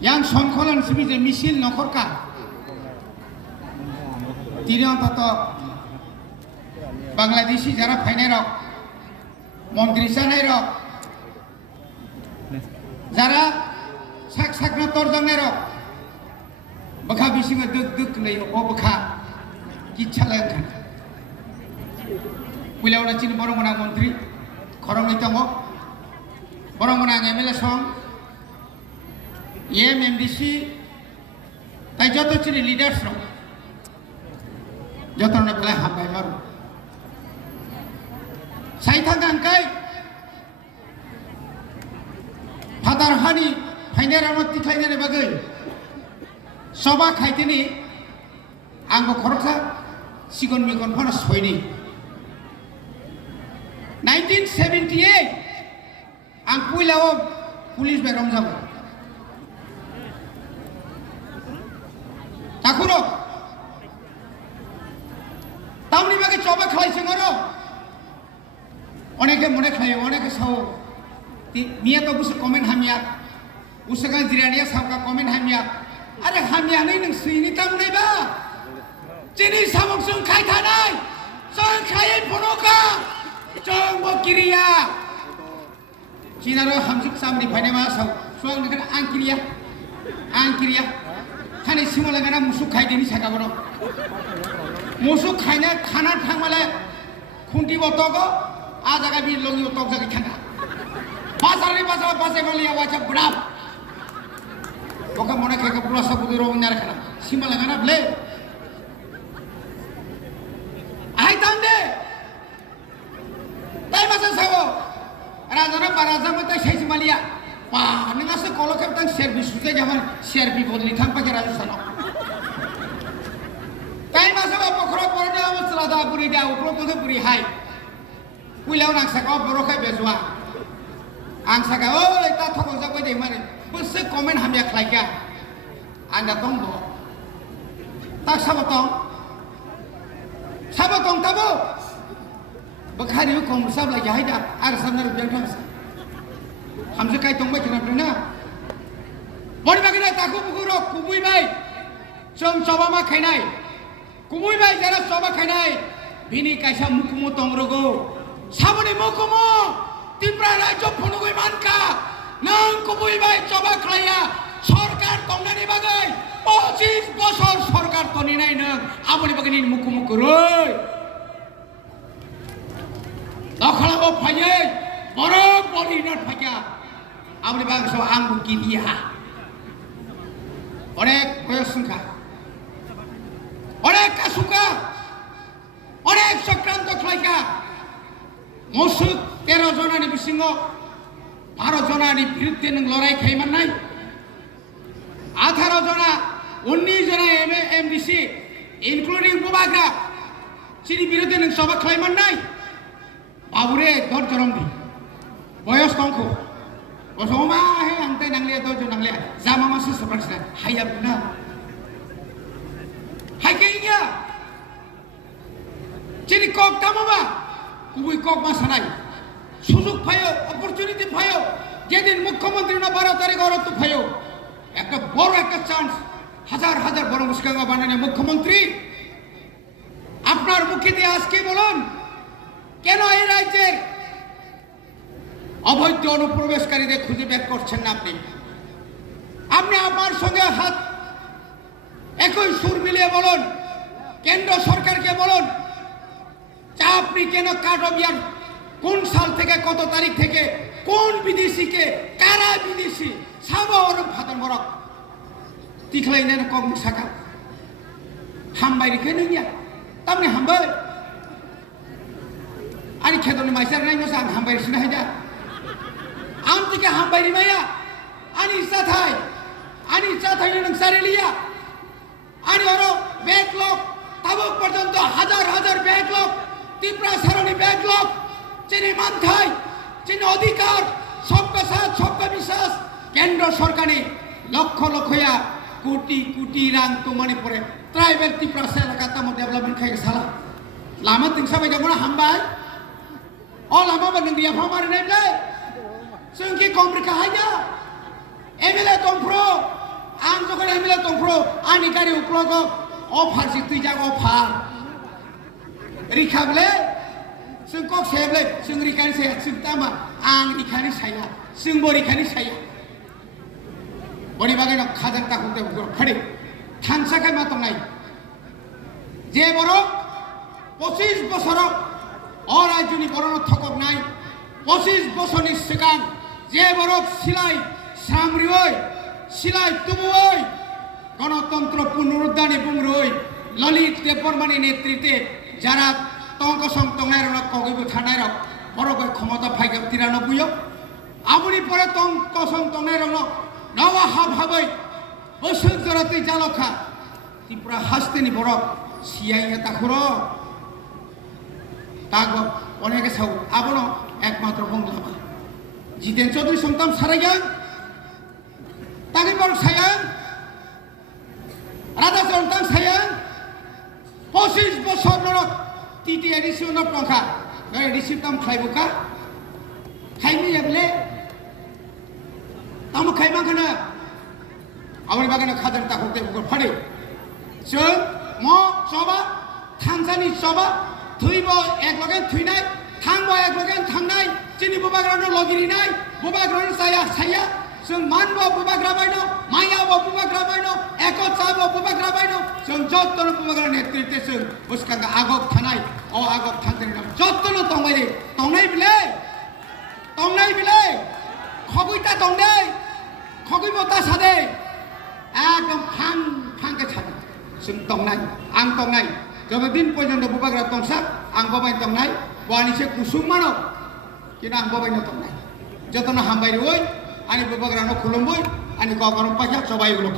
yang songkolan sebiji misil nokorka তিনি অন্তত বাংলাদেশি যারা ফাইনাই রক মন্ত্রী জানাই রক যারা সাক সাকনা তরজানাই রক বখা বিসিঙে দুক দুক লই ও বখা কিচ্ছালে খান পুইলাওনা চিনি বরমনা মন্ত্রী খরংনি তম বরমনা এমএলএ সং এমএমডিসি তাই যত চিনি লিডার্স রক যত না বেলা হামবাই মারু সাইথাং আংকাই ফাদার হানি ফাইনার আমার তিখাইনারে বাগৈ সবা খাইতেনি आंबो खरसा सिगन मेगन फन सयनि 1978 आं पुइलाव पुलिस बेरम जाबाय ताकुरो तामनि बागे चबा खालायसिं आरो अनेके मने खायो अनेके सावो मिया तो बुस कमेन्ट हामिया उसका जिरानिया सावका कमेन्ट हामिया अरे हामिया नै नों सैनि तामनै बा Cini samong sung kai tanai, sung kai ponoka, sung bokiria. Cina ro hamsuk samri phane ma sau, sung dengan angkiria. Kani simula gana musuk kai dini saka boro. Musuk kai na khana thang male, khunti botogo, ajaga bi longi botok jagi khana. Pasar bali awaja berap. Boka mona kai ka pura sabudu ro nyar khana. Simula gana ble. Hai tamde, tay masa sawo, razana paraza mata shai simalia, wah, nengas sekolah kapten servis sudah zaman servis bodli tanpa kira sana. Tay masa apa kerap pada awal selada puri dia, ukrop tu puri hai, pulau angsa kau berokai bezua, angsa kau, oh, kita thokong sawo jadi mana, bus komen hamya kelaka, anda tunggu, tak sawo tong. Siapa tong tabu? Bekhari hukum sab lagi hida, ar samnar biang thang. Hamse kai tong bai kena prena. Mori bagina taku bukuro kumui bai. Som soba ma khainai. Kumui bai jara soba khainai. Bini kaisa mukumu tong rogo. Sabone mukumu. Tipra rajo phonugoi manka. Nang kumui bai soba khlaya. Sorkar tongnani bagai. 25 বছর সরকার তো নিনাই না আমনি বাগিনি মুখ রই দখলাবো ফাইয়ে বড় বড়ি not ফাইয়া আমনি bug সব আঙ্গু কি দিয়া অনেক বয়স সংখ্যা অনেক কাসুকা অনেক চক্রান্ত খাইকা মসুক 13 জনানি বিসিঙ্গ 12 জনানি বিরুদ্ধে নং লড়াই খাইমান নাই 18 জনা 19 जना MDC including Bubagra sini birutin yang sobat klaiman nai babure dor joromdi boyos tongko bosoma he angte nanglia dojo nanglia zama masu seperti hayab na hai kayaknya sini kok kamu ba kubui kok masanai সুযোগ পায়ো opportunity পায়ো যেদিন মুখ্যমন্ত্রী না 12 তারিখ অরত পায়ো একটা বড় একটা চান্স হাজার হাজার বড় মুশকিলা বানানে মুখ্যমন্ত্রী আপনার মুখে দিয়ে আজকে বলুন কেন এই রাজ্যের অবৈধ অনুপ্রবেশকারীদের খুঁজে বের করছেন না আপনি আমার সঙ্গে হাত একই সুর মিলিয়ে বলুন কেন্দ্র সরকারকে বলুন যা আপনি কেন কাটবিয়ার কোন সাল থেকে কত তারিখ থেকে কোন বিদেশিকে কারা বিদেশি সাবর ফাদার বরক তিখলাইনা কম সাকা হামবাই রেখে নইয়া তামনি হামবাই আনি খেদনি মাইসার নাই মসা আং হামবাই সিনা হাইদা আম থেকে হামবাই রিমাইয়া আনি সাথাই নং সারেলিয়া আনি ওর ব্যাকলগ তাবুক পর্যন্ত হাজার হাজার ব্যাকলগ ত্রিপুরা সারণী ব্যাকলগ চিনি মানথাই চিনি অধিকার সবকা সাথ সবকা বিশ্বাস কেন্দ্র সরকারে লক্ষ লক্ষয়া কোটি কোটি রাং তো মানে পরে ট্রাইবেল ত্রিপুরা এলাকা তাম ডেভেলপমেন্ট খাই সালা লামা তিং সাবাই যাব না হামবাই অ লামা বা নং দিয়া ফামার নাই লাই जों कि कमरिका हाया MLA दंफ्रो Tanai Mila Tongpro, Anikari Uplogo, Ofar Sitijak Ofar. Rikable, Sungkok Sable, Sungrikan Saya, Sungtama, Ang Rikani Saya, Sungborikani Saya. Boribagan of Kazan Takut, Padi, Tansakai Matonai. Jeboro, Posis Bosoro, or I Juni Borono Tokok Nai, Posis Bosonis Sekan, Jeborok Silai, Samrioi, Silai Tumuoi, Gonotontro Punurudani Bumroi, Lolit Depormani Netrite, Jarab, Tonko Song Tonero, Kogibu Tanero, Borogo Komoto Pike Tirano Buyo, Abuni Poreton Kosong Tonero, Nawa Habhabai, Osun Zorati Jaloka, Tipra Hastini Borok, Siaya Takuro, Tago, Onegasau, Abono, Ekmatro Bonglama. Jiten Chodri Somtam Sarayan, Tagibor Sayan, Rada Somtam Sayan, Posis Bosonok, Titi edition of Ponka, very disiptam Kaibuka, Kaimi Able, Tamu Kaimakana, our Bagana Kadan Takote Party. So, Mo Soba, Tanzani Soba, Tuibo Eglogan Twinai, Tango Eglogan Tangai, Chini Bubagrano Logirinai, Bubagran Saya, Sung Manbo Bubagrabino, Maya Bubagrabino, Echo Sabo Bubagrabino, Sung Joton Bubagran Etritation, Buskanga Agok Tanai, or Agok Tantanam, Joton Tongai, Tongai Bile, Kogita Tongai, Kogibota Sade, Agam Pankachan, Sung Tongai, Ang Tongai, Gavadin Poison the Bubagra Tongsa, Ang Bobai Tongai, Wanisha Kusumano, Kinang Bobai Tongai, Jotana Hambai, Ani Bubagrano Kulumboy, and Gogano Pacha, so I will